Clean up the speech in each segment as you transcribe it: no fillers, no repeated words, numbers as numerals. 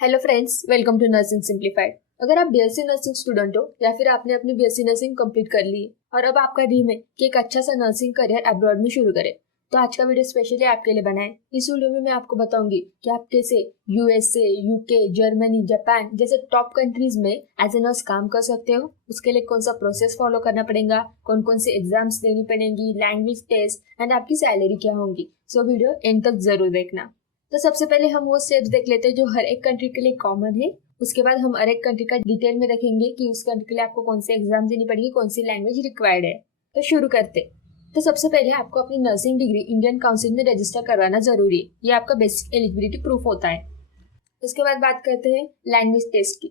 Hello friends, welcome to nursing simplified. अगर आप BSc nursing student हो या फिर आपने अपनी बीएससी नर्सिंग कंप्लीट कर ली है और अब आपका ड्रीम है कि एक अच्छा सा नर्सिंग करियर अब्रॉड में शुरू करें, तो आज का वीडियो स्पेशली आपके लिए बना है। इस वीडियो में मैं आपको बताऊंगी कि आप कैसे यूएसए, यूके, जर्मनी, जापान जैसे टॉप कंट्रीज में एज ए नर्स काम कर सकते हो। उसके लिए कौन सा प्रोसेस फॉलो करना पड़ेगा, कौन कौन से एग्जाम्स देनी पड़ेंगी, लैंग्वेज टेस्ट एंड आपकी सैलरी क्या होगी। सो वीडियो एंड तक जरूर देखना। तो सबसे पहले हम वो स्टेप्स देख लेते हैं जो हर एक कंट्री के लिए कॉमन है। उसके बाद हम हर एक कंट्री का डिटेल में देखेंगे कि उस कंट्री के लिए आपको कौन से एग्जाम देनी पड़ेगी, कौन सी लैंग्वेज रिक्वायर्ड है। तो शुरू करते। तो सबसे पहले आपको अपनी नर्सिंग डिग्री इंडियन काउंसिल में रजिस्टर करवाना जरूरी है। ये आपका बेसिक एलिजिबिलिटी प्रूफ होता है। उसके बाद बात करते हैं लैंग्वेज टेस्ट की।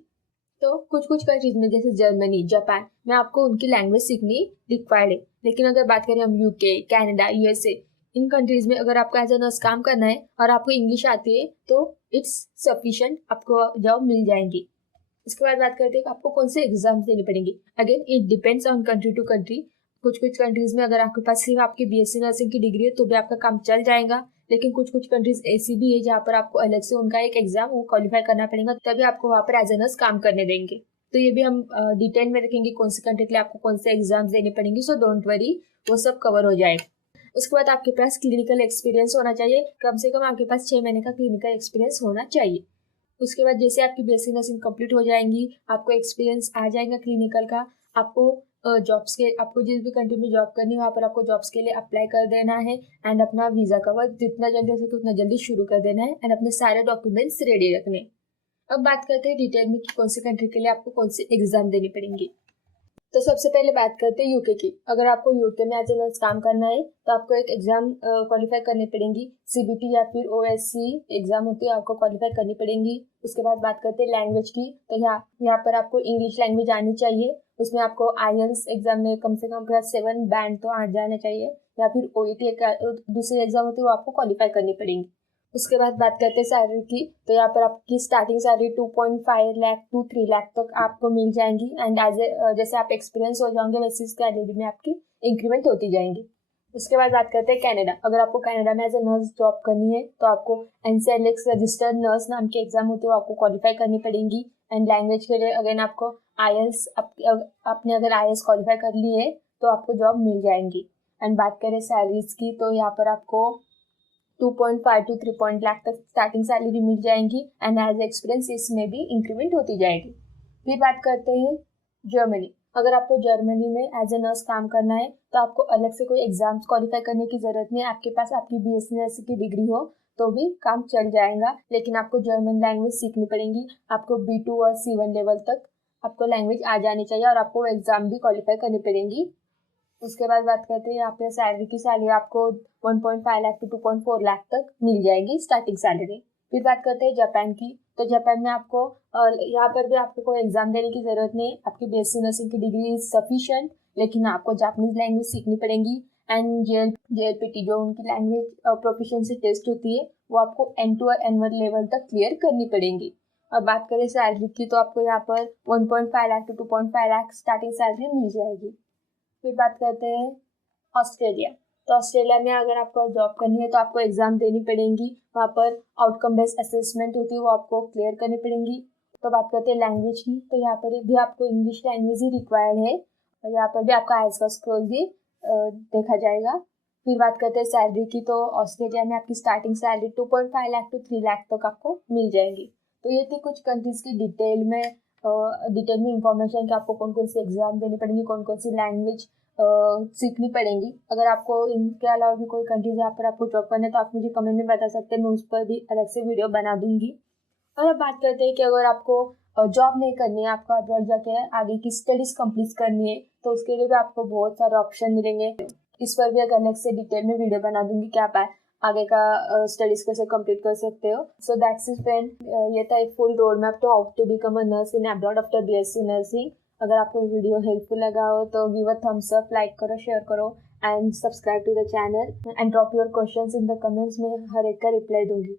तो कुछ कुछ कंट्रीज में जैसे जर्मनी, जापान में आपको उनकी लैंग्वेज सीखनी रिक्वायर्ड है। लेकिन अगर बात करें हम यूके, कनाडा, यूएसए, इन कंट्रीज में अगर आपको एज ए नर्स काम करना है और आपको इंग्लिश आती है तो इट्स सफिशिएंट, आपको जॉब मिल जाएंगी। इसके बाद बात करते हैं कि आपको कौन से एग्जाम्स देने पड़ेंगे। Again it depends on country to country. कुछ कुछ कंट्रीज में अगर आपके पास सिर्फ आपकी बीएससी नर्सिंग की डिग्री है तो भी आपका काम चल जाएगा। लेकिन कुछ कुछ कंट्रीज ऐसी भी है जहाँ पर आपको अलग से उनका एक एग्जाम वो क्वालिफाई करना पड़ेगा, तभी आपको वहाँ पर एज ए नर्स काम करने देंगे। तो ये भी हम डिटेल में देखेंगे कौन सी कंट्री के लिए आपको कौन से एग्जाम्स देने पड़ेंगे। सो डोंट वरी, वो सब कवर हो जाएगा। उसके बाद आपके पास क्लिनिकल एक्सपीरियंस होना चाहिए। कम से कम आपके पास 6 महीने का क्लिनिकल एक्सपीरियंस होना चाहिए। उसके बाद जैसे आपकी बीएससी नर्सिंग कंप्लीट हो जाएंगी, आपको एक्सपीरियंस आ जाएगा क्लिनिकल का। आपको जॉब्स के, आपको जिस भी कंट्री में जॉब करनी है वहाँ पर आपको जॉब्स के लिए अप्लाई कर देना है एंड अपना वीजा का वर्क जितना जल्दी हो सके उतना जल्दी शुरू कर देना है एंड अपने सारे डॉक्यूमेंट्स रेडी रखने। अब बात करते हैं डिटेल में कि कौन सी कंट्री के लिए आपको कौन सी एग्जाम देनी पड़ेंगी। तो सबसे पहले बात करते हैं यूके की। अगर आपको यूके में एज ए नर्स काम करना है तो आपको एक एग्जाम क्वालिफाई करनी पड़ेगी। सीबीटी या फिर ओएससी एग्जाम होती है, आपको क्वालिफाई करनी पड़ेगी। उसके बाद बात करते हैं लैंग्वेज की। तो यहाँ पर आपको इंग्लिश लैंग्वेज आनी चाहिए। उसमें आपको आईएलटीएस एग्जाम में कम से कम प्लस 7 बैंड तो आ जाना चाहिए, या फिर ओईटी एक दूसरी एग्जाम होती है वो आपको क्वालिफाई करनी पड़ेगी। उसके बाद बात करते हैं सैलरी की। तो यहाँ पर आपकी starting salary 2.5 lakh to 3 lakh तक आपको मिल जाएंगी एंड एज ए जैसे आप एक्सपीरियंस हो जाओगे वैसे इस सैलरी में आपकी इंक्रीमेंट होती जाएंगी। उसके बाद बात करते हैं कनाडा। अगर आपको कनाडा में एज ए नर्स जॉब करनी है तो आपको एनसीएलएक्स रजिस्टर्ड नर्स नाम की एग्जाम होती है वो आपको क्वालिफाई करनी पड़ेगी। एंड लैंग्वेज के लिए अगेन आपको आईएलटीएस, आपने अगर आईएलटीएस क्वालिफाई कर ली है तो आपको जॉब मिल जाएंगी। एंड बात करें सैलरीज की तो यहाँ पर आपको 2.5 to 3 लाख तक स्टार्टिंग सैलरी मिल जाएंगी एंड एज एक्सपीरियंस इसमें भी इंक्रीमेंट होती जाएगी। फिर बात करते हैं जर्मनी। अगर आपको जर्मनी में एज ए नर्स काम करना है तो आपको अलग से कोई एग्जाम्स क्वालिफाई करने की जरूरत नहीं है। आपके पास आपकी बीएससी नर्सिंग की डिग्री हो तो भी काम चल जाएगा। लेकिन आपको जर्मन लैंग्वेज सीखनी पड़ेगी। आपको B2 और C1 लेवल तक आपको लैंग्वेज आ जानी चाहिए और आपको एग्जाम भी क्वालिफाई करनी पड़ेगी। उसके बाद बात करते हैं यहाँ पे सैलरी की। सैलरी आपको 1.5 लाख टू 2.4 लाख तक मिल जाएगी स्टार्टिंग सैलरी। फिर बात करते हैं जापान की। तो जापान में आपको यहाँ पर भी आपको कोई एग्जाम देने की जरूरत नहीं। आपकी बीएससी नर्सिंग की डिग्री इज सफिशिएंट, लेकिन आपको जापानीज लैंग्वेज सीखनी पड़ेगी एंड जेएलपीटी जो उनकी लैंग्वेज प्रोफिशिएंसी टेस्ट होती है वो आपको N2 और N1 लेवल तक क्लियर करनी पड़ेगी। और बात करें सैलरी की तो आपको यहाँ पर 1.5 lakh to 2.5 lakh starting salary मिल जाएगी। फिर बात करते हैं ऑस्ट्रेलिया। तो ऑस्ट्रेलिया में अगर आपको जॉब करनी है तो आपको एग्जाम देनी पड़ेगी। वहाँ पर आउटकम बेस्ड असेसमेंट होती है वो आपको क्लियर करनी पड़ेगी। तो बात करते हैं लैंग्वेज की। तो यहाँ पर भी आपको इंग्लिश लैंग्वेज ही रिक्वायर्ड है और यहाँ पर भी आपका आईएलटीएस का स्कोर भी देखा जाएगा। फिर बात करते हैं सैलरी की। तो ऑस्ट्रेलिया में आपकी starting salary 2.5 lakh to 3 lakh तक आपको मिल जाएगी। तो ये थी कुछ कंट्रीज की डिटेल में इंफॉर्मेशन कि आपको कौन कौन सी एग्जाम देनी पड़ेंगी, कौन कौन सी लैंग्वेज सीखनी पड़ेंगी। अगर आपको इनके अलावा भी कोई कंट्रीज यहाँ पर आपको जॉब करना है तो आप मुझे कमेंट में बता सकते हैं, मैं उस पर भी अलग से वीडियो बना दूंगी। और अब बात करते हैं कि अगर आपको जॉब नहीं करनी है, आपको अब्रॉड जाके आगे की स्टडीज कंप्लीट करनी है तो उसके लिए भी आपको बहुत सारे ऑप्शन मिलेंगे। इस पर भी एक अलग से डिटेल में वीडियो बना दूंगी कि आप आगे का स्टडीज कैसे कंप्लीट कर सकते हो। सो दैट्स इट फ्रेंड, ये था एक full road map to how to become a nurse in abroad after BSc nursing. अगर आपको वीडियो हेल्पफुल लगा हो तो give a thumbs up, like करो, शेयर करो and subscribe to the channel and drop your questions in the comments में हर एक का रिप्लाई दूंगी।